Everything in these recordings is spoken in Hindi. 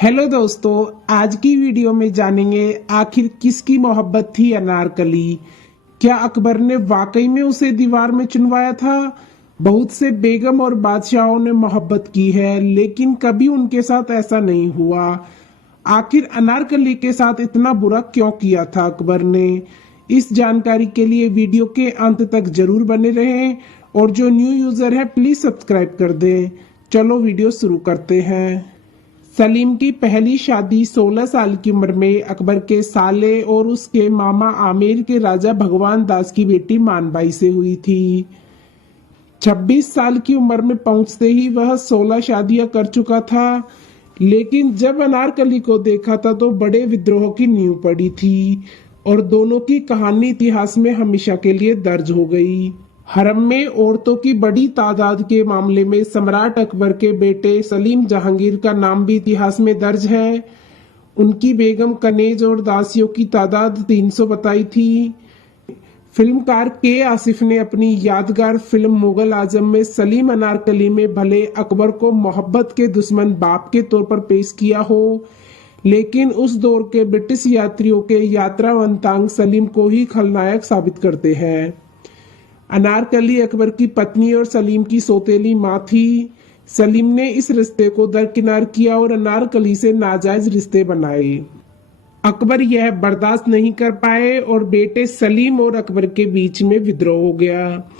हेलो दोस्तों, आज की वीडियो में जानेंगे आखिर किसकी मोहब्बत थी अनारकली। क्या अकबर ने वाकई में उसे दीवार में चुनवाया था? बहुत से बेगम और बादशाहों ने मोहब्बत की है, लेकिन कभी उनके साथ ऐसा नहीं हुआ। आखिर अनारकली के साथ इतना बुरा क्यों किया था अकबर ने? इस जानकारी के लिए वीडियो के अंत तक जरूर बने रहें और जो न्यू यूजर है प्लीज सब्सक्राइब कर दें। चलो वीडियो शुरू करते हैं। सलीम की पहली शादी 16 साल की उम्र में अकबर के साले और उसके मामा आमेर के राजा भगवान दास की बेटी मानबाई से हुई थी। 26 साल की उम्र में पहुंचते ही वह 16 शादियां कर चुका था, लेकिन जब अनारकली को देखा था तो बड़े विद्रोह की नींव पड़ी थी और दोनों की कहानी इतिहास में हमेशा के लिए दर्ज हो गई। हरम में औरतों की बड़ी तादाद के मामले में सम्राट अकबर के बेटे सलीम जहांगीर का नाम भी इतिहास में दर्ज है। उनकी बेगम कनेज और दासियों की तादाद 300 बताई थी। फिल्मकार के आसिफ ने अपनी यादगार फिल्म मुगल आजम में सलीम अनारकली में भले अकबर को मोहब्बत के दुश्मन बाप के तौर पर पेश किया हो, लेकिन उस दौर के ब्रिटिश यात्रियों के यात्रा वंतांग सलीम को ही खलनायक साबित करते हैं। अनारकली अकबर की पत्नी और सलीम की सौतेली माँ थी। सलीम ने इस रिश्ते को दरकिनार किया और अनारकली से नाजायज रिश्ते बनाए। अकबर यह बर्दाश्त नहीं कर पाए और बेटे सलीम और अकबर के बीच में विद्रोह हो गया,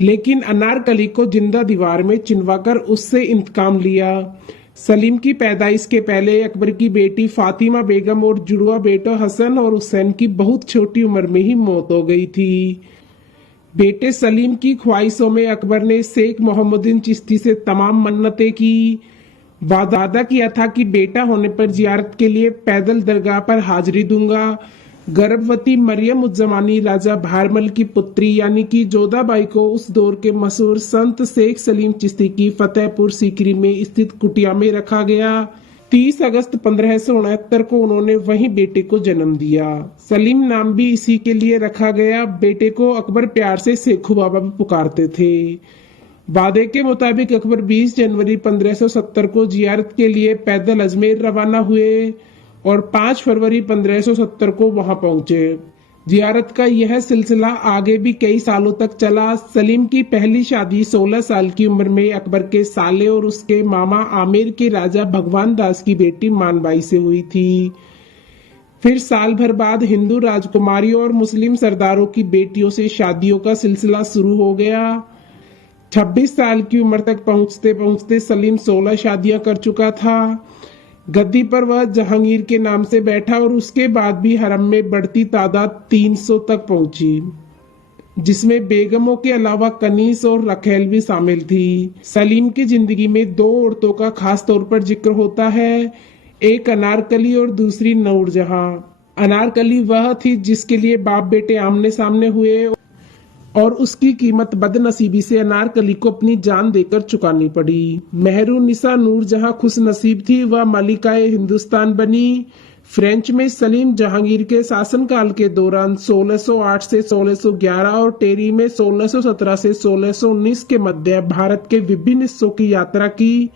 लेकिन अनारकली को जिंदा दीवार में चिनवाकर उससे इंतकाम लिया। सलीम की पैदाइश के पहले अकबर की बेटी फातिमा बेगम और जुड़वा बेटों हसन और हुसैन की बहुत छोटी उम्र में ही मौत हो गई थी। बेटे सलीम की ख्वाहिशों में अकबर ने शेख मोहम्मदीन चिश्ती से तमाम मन्नतें की। वादा किया था कि बेटा होने पर जियारत के लिए पैदल दरगाह पर हाजिरी दूंगा। गर्भवती मरियम उज़्ज़मानी राजा भारमल की पुत्री यानी कि जोधाबाई को उस दौर के मशहूर संत शेख सलीम चिश्ती की फतेहपुर सीकरी में स्थित कुटिया में रखा गया। 30 अगस्त 1569 को उन्होंने वहीं बेटे को जन्म दिया। सलीम नाम भी इसी के लिए रखा गया। बेटे को अकबर प्यार से शेखू बाबा भी पुकारते थे। वादे के मुताबिक अकबर 20 जनवरी 1570 को जियारत के लिए पैदल अजमेर रवाना हुए और 5 फरवरी 1570 को वहां पहुंचे। जियारत का यह सिलसिला आगे भी कई सालों तक चला। सलीम की पहली शादी 16 साल की उम्र में अकबर के साले और उसके मामा आमेर के राजा भगवान दास की बेटी मानबाई से हुई थी। फिर साल भर बाद हिंदू राजकुमारियों और मुस्लिम सरदारों की बेटियों से शादियों का सिलसिला शुरू हो गया। 26 साल की उम्र तक पहुंचते पहुंचते सलीम 16 शादियां कर चुका था। गद्दी पर वह जहांगीर के नाम से बैठा और उसके बाद भी हरम में बढ़ती तादाद 300 तक पहुंची, जिसमें बेगमों के अलावा कनीस और रखेल भी शामिल थी। सलीम की जिंदगी में 2 औरतों का खास तौर पर जिक्र होता है, एक अनारकली और दूसरी नूरजहां। अनारकली वह थी जिसके लिए बाप बेटे आमने सामने हुए और उसकी कीमत बदनसीबी से अनारकली को अपनी जान देकर चुकानी पड़ी। मेहरुनिसा नूरजहां खुश नसीब थी, वह मलिकाए हिंदुस्तान बनी। फ्रेंच में सलीम जहांगीर के शासनकाल के दौरान 1608 से 1611 और टेरी में 1617 से 1619 के मध्य भारत के विभिन्न हिस्सों की यात्रा की।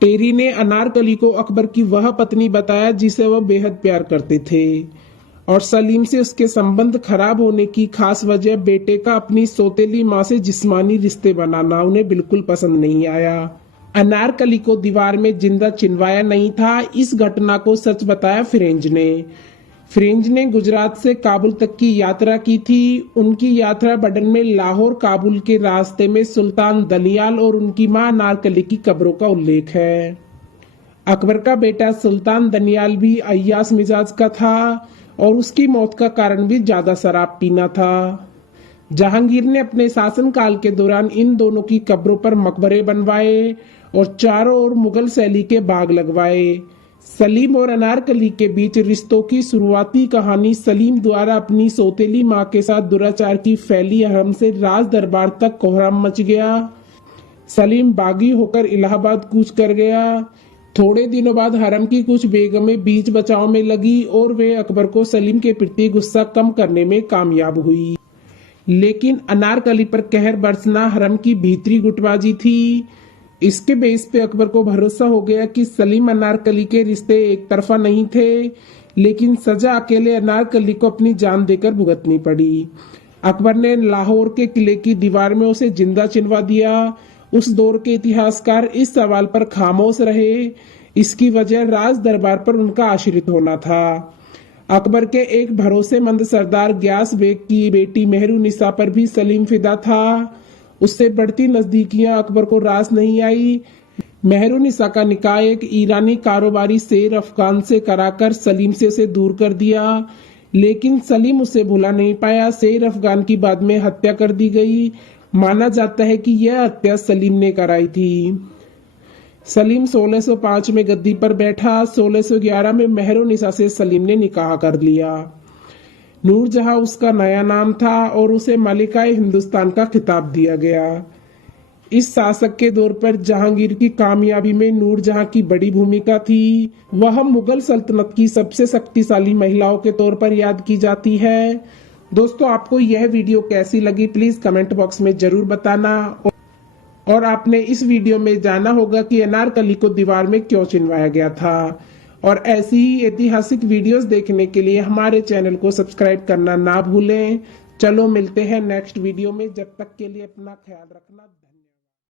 टेरी ने अनारकली को अकबर की वह पत्नी बताया जिसे वह बेहद प्यार करते थे और सलीम से उसके संबंध खराब होने की खास वजह बेटे का अपनी सौतेली माँ से जिस्मानी रिश्ते बनाना उन्हें बिल्कुल पसंद नहीं आया। अनारकली को दीवार में जिंदा चिनवाया नहीं था, इस घटना को सच बताया फ्रेंच ने गुजरात से काबुल तक की यात्रा की थी। उनकी यात्रा बडन में लाहौर काबुल के रास्ते में सुल्तान दनियाल और उनकी मां अनारकली की कब्रों का उल्लेख है। अकबर का बेटा सुल्तान दनियाल भी अय्यास मिजाज का था और उसकी मौत का कारण भी ज्यादा शराब पीना था। जहांगीर ने अपने शासनकाल के दौरान इन दोनों की कब्रों पर मकबरे बनवाए और चारों ओर मुगल शैली के बाग लगवाए। सलीम और अनारकली के बीच रिश्तों की शुरुआती कहानी सलीम द्वारा अपनी सौतेली मां के साथ दुराचार की फैली हरम से राज दरबार तक कोहराम मच गया। सलीम बागी होकर इलाहाबाद कूच कर गया। थोड़े दिनों बाद हरम की कुछ बेगमें बीच बचाव में लगी और वे अकबर को सलीम के प्रति गुस्सा कम करने में कामयाब हुई, लेकिन अनारकली पर कहर बरसना हरम की भीतरी गुटबाजी थी। इसके बेस पे अकबर को भरोसा हो गया कि सलीम अनारकली के रिश्ते एक तरफा नहीं थे, लेकिन सजा अकेले अनारकली को अपनी जान देकर भुगतनी पड़ी। अकबर ने लाहौर के किले की दीवार में उसे जिंदा चिनवा दिया। उस दौर के इतिहासकार इस सवाल पर खामोश रहे। इसकी वजह राज दरबार पर उनका आश्रित होना था। अकबर के एक भरोसेमंद सरदार ग्यास बेग की बेटी मेहरुनिसा पर भी सलीम फिदा था। उससे बढ़ती नजदीकियां अकबर को रास नहीं आई। मेहरुनिसा का निकाह एक ईरानी कारोबारी शेर अफगान से कराकर सलीम से उसे दूर कर दिया, लेकिन सलीम उसे भुला नहीं पाया। शेर अफगान की बाद में हत्या कर दी गई। माना जाता है कि यह हत्या सलीम ने कराई थी। सलीम 1605 में गद्दी पर बैठा। 1611 में मेहरुनिसा से सलीम ने निकाह कर लिया। नूरजहां उसका नया नाम था और उसे मलिकाए हिंदुस्तान का खिताब दिया गया। इस शासक के दौर पर जहांगीर की कामयाबी में नूरजहां की बड़ी भूमिका थी। वह मुगल सल्तनत की सबसे शक्तिशाली महिलाओं के तौर पर याद की जाती है। दोस्तों, आपको यह वीडियो कैसी लगी प्लीज कमेंट बॉक्स में जरूर बताना। और आपने इस वीडियो में जाना होगा कि अनारकली को दीवार में क्यों चिनवाया गया था। और ऐसी ही ऐतिहासिक वीडियोस देखने के लिए हमारे चैनल को सब्सक्राइब करना ना भूलें। चलो मिलते हैं नेक्स्ट वीडियो में, जब तक के लिए अपना ख्याल रखना।